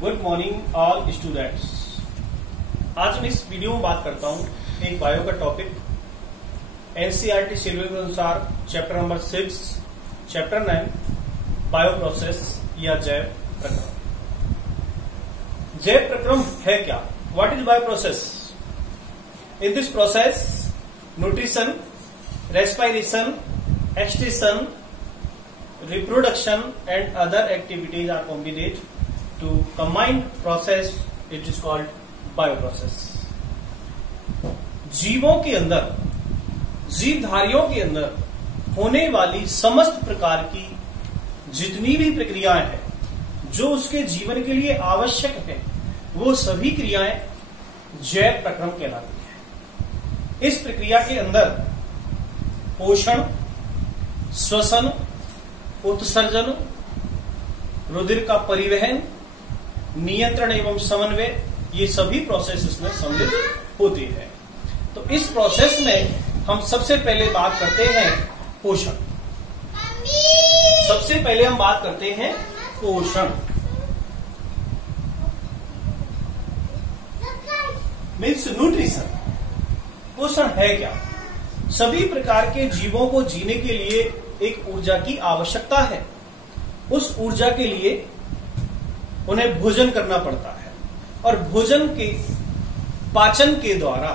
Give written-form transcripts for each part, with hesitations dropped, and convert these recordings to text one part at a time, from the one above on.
Good morning all students. आज मैं इस वीडियो में बात करता हूं एक बायो का टॉपिक। एनसीईआरटी सिलेबस के अनुसार chapter number 6 chapter 9 bio process या जैव प्रक्रम। जैव प्रक्रम है क्या? What is bio process? In this process nutrition, respiration, excretion, reproduction and other activities are combined to combined process. It is called bioprocess. जीवों के अंदर, जीवधारियों के अंदर होने वाली समस्त प्रकार की जितनी भी प्रक्रियाएं हैं जो उसके जीवन के लिए आवश्यक है, वो सभी क्रियाएं जैव प्रक्रम कहलाती है। इस प्रक्रिया के अंदर पोषण, श्वसन, उत्सर्जन, रुधिर का परिवहन, नियंत्रण एवं समन्वय, ये सभी प्रोसेस इसमें सम्मिलित होती है। तो इस प्रोसेस में हम सबसे पहले बात करते हैं पोषण। सबसे पहले हम बात करते हैं पोषण। Means nutrition. पोषण है क्या? सभी प्रकार के जीवों को जीने के लिए एक ऊर्जा की आवश्यकता है। उस ऊर्जा के लिए उन्हें भोजन करना पड़ता है और भोजन के पाचन के द्वारा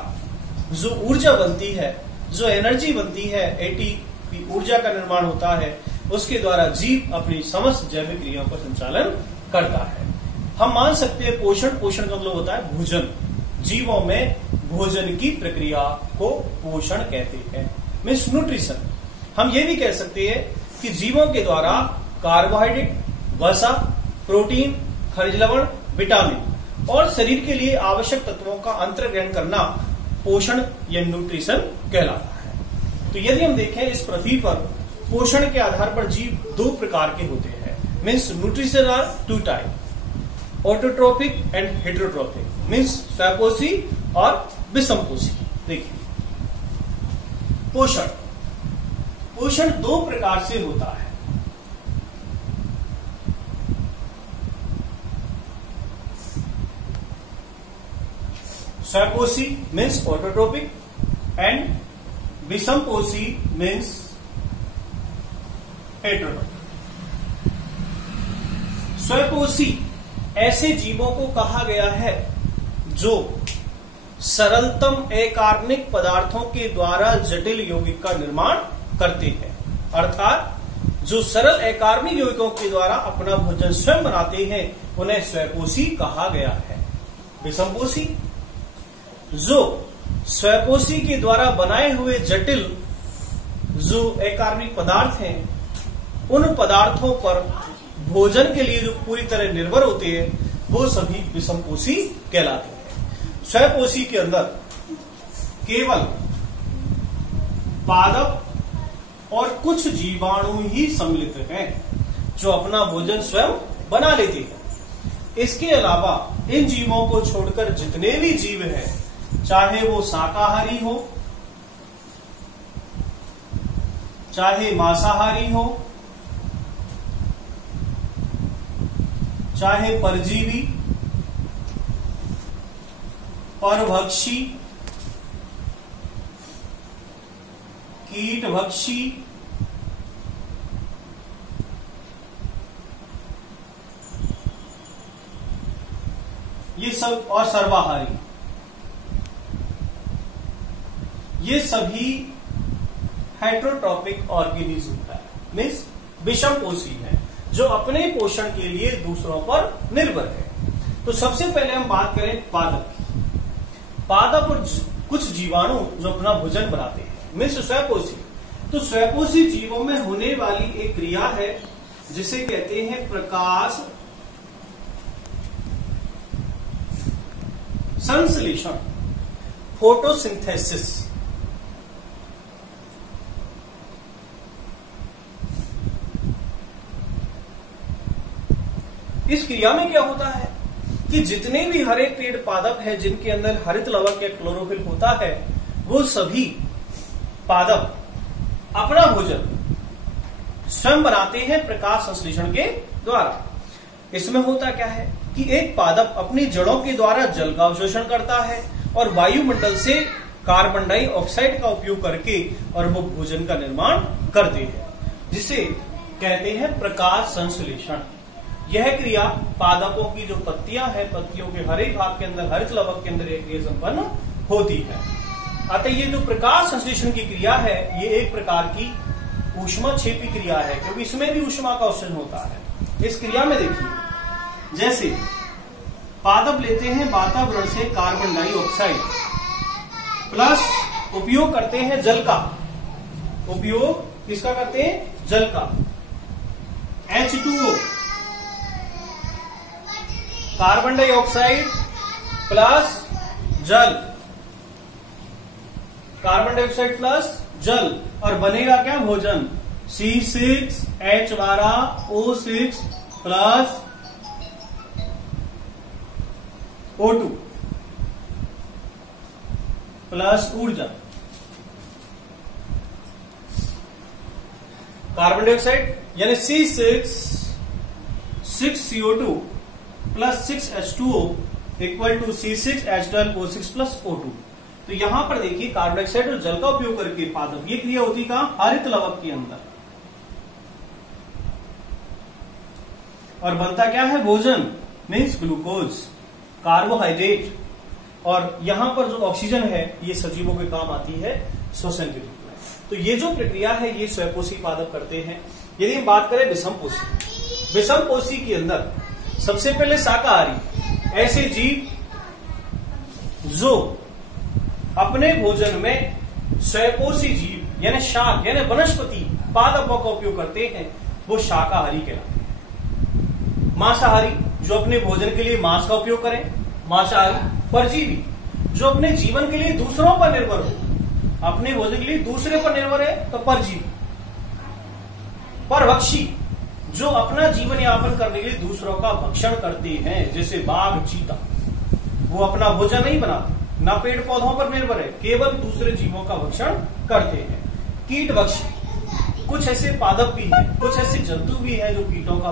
जो ऊर्जा बनती है, जो एनर्जी बनती है, एटीपी ऊर्जा का निर्माण होता है, उसके द्वारा जीव अपनी समस्त जैविक क्रियाओं का संचालन करता है। हम मान सकते हैं पोषण का मतलब होता है भोजन। जीवों में भोजन की प्रक्रिया को पोषण कहते हैं, मीन्स न्यूट्रिशन। हम ये भी कह सकते हैं कि जीवों के द्वारा कार्बोहाइड्रेट, वसा, प्रोटीन, खनिज लवण, विटामिन और शरीर के लिए आवश्यक तत्वों का अंतर्ग्रहण करना पोषण या न्यूट्रिशन कहलाता है। तो यदि हम देखें इस पृथ्वी पर पोषण के आधार पर जीव दो प्रकार के होते हैं, means nutrition are two type, autotrophic and heterotrophic, means स्वपोषी और विषमपोषी। देखिए पोषण दो प्रकार से होता है। स्वपोषी मीन्स ऑटोट्रोपिक एंड विषमपोषी मीन्स हेटेरोट्रोपिक। स्वपोषी ऐसे जीवों को कहा गया है जो सरलतम अकार्बनिक पदार्थों के द्वारा जटिल यौगिक का निर्माण करते हैं, अर्थात जो सरल अकार्बनिक यौगिकों के द्वारा अपना भोजन स्वयं बनाते हैं, उन्हें स्वपोषी कहा गया है। विषमपोषी जो स्वपोषी के द्वारा बनाए हुए जटिल जो अकार्बनिक पदार्थ हैं, उन पदार्थों पर भोजन के लिए जो पूरी तरह निर्भर होते हैं, वो सभी विषमपोषी कहलाते हैं। स्वपोषी के अंदर केवल पादप और कुछ जीवाणु ही सम्मिलित हैं जो अपना भोजन स्वयं बना लेते हैं। इसके अलावा इन जीवों को छोड़कर जितने भी जीव हैं, चाहे वो शाकाहारी हो, चाहे मांसाहारी हो, चाहे परजीवी, परभक्षी, कीटभक्षी, ये सब और सर्वाहारी, ये सभी हेटेरोट्रोपिक ऑर्गेनिज्म है, मीन्स विषमपोषी है, जो अपने पोषण के लिए दूसरों पर निर्भर है। तो सबसे पहले हम बात करें पादप की। पादप और कुछ जीवाणु जो अपना भोजन बनाते हैं, मीन्स स्वपोषी। तो स्वपोषी जीवों में होने वाली एक क्रिया है जिसे कहते हैं प्रकाश संश्लेषण, फोटोसिंथेसिस। इस क्रिया में क्या होता है कि जितने भी हरे पेड़ पादप हैं जिनके अंदर हरित लवक या क्लोरोफिल होता है, वो सभी पादप अपना भोजन स्वयं बनाते हैं प्रकाश संश्लेषण के द्वारा। इसमें होता क्या है कि एक पादप अपनी जड़ों के द्वारा जल का अवशोषण करता है और वायुमंडल से कार्बन डाइऑक्साइड का उपयोग करके और वो भोजन का निर्माण करते हैं, जिसे कहते हैं प्रकाश संश्लेषण। यह क्रिया पादपों की जो पत्तियां हैं, पत्तियों के हरे भाग के अंदर, हरित लवक के अंदर यह क्रिया संपन्न होती है। अतः ये जो प्रकाश संश्लेषण की क्रिया है, ये एक प्रकार की ऊष्माक्षेपी क्रिया है, क्योंकि इसमें भी ऊष्मा का अवशोषण होता है। इस क्रिया में देखिए, जैसे पादप लेते हैं वातावरण से कार्बन डाइऑक्साइड प्लस उपयोग करते हैं जल का, उपयोग किसका करते हैं? जल का, H2O, कार्बन डाइऑक्साइड प्लस जल, कार्बन डाइऑक्साइड प्लस जल, और बनेगा क्या? भोजन। C6H12O6 प्लस O2 प्लस ऊर्जा। कार्बन डाइऑक्साइड यानी C6CO2 plus 6H2O equal to C6H12O6 plus O2। तो यहां पर देखिए कार्बन डाइऑक्साइड और जल का उपयोग करके पादप, ये क्रिया होती कहां? हरित लवक के अंदर, और बनता क्या है? भोजन, मीन्स ग्लूकोज, कार्बोहाइड्रेट। और यहां पर जो ऑक्सीजन है ये सजीवों के काम आती है श्वसन के रूप में। तो ये जो प्रक्रिया है ये स्वयंपोषी पादप करते हैं। यदि हम बात करें विषमपोषी, विषमपोषी के अंदर सबसे पहले शाकाहारी, ऐसे जीव जो अपने भोजन में स्वयंपोषी जीव यानी शाक यानी वनस्पति पादपों का उपयोग करते हैं, वो शाकाहारी कहलाते हैं। मांसाहारी जो अपने भोजन के लिए मांस का उपयोग करें, मांसाहारी। परजीवी जो अपने जीवन के लिए दूसरों पर निर्भर हो, अपने भोजन के लिए दूसरे पर निर्भर है, तो परजीवी। परभक्षी जो अपना जीवन यापन करने के लिए दूसरों का भक्षण करते हैं, जैसे बाघ, चीता, वो अपना भोजन नहीं बनाते, ना पेड़ पौधों पर निर्भर है, केवल दूसरे जीवों का भक्षण करते हैं। कीटभक्षी कुछ ऐसे पादप भी हैं, कुछ ऐसे जंतु भी हैं जो कीटों का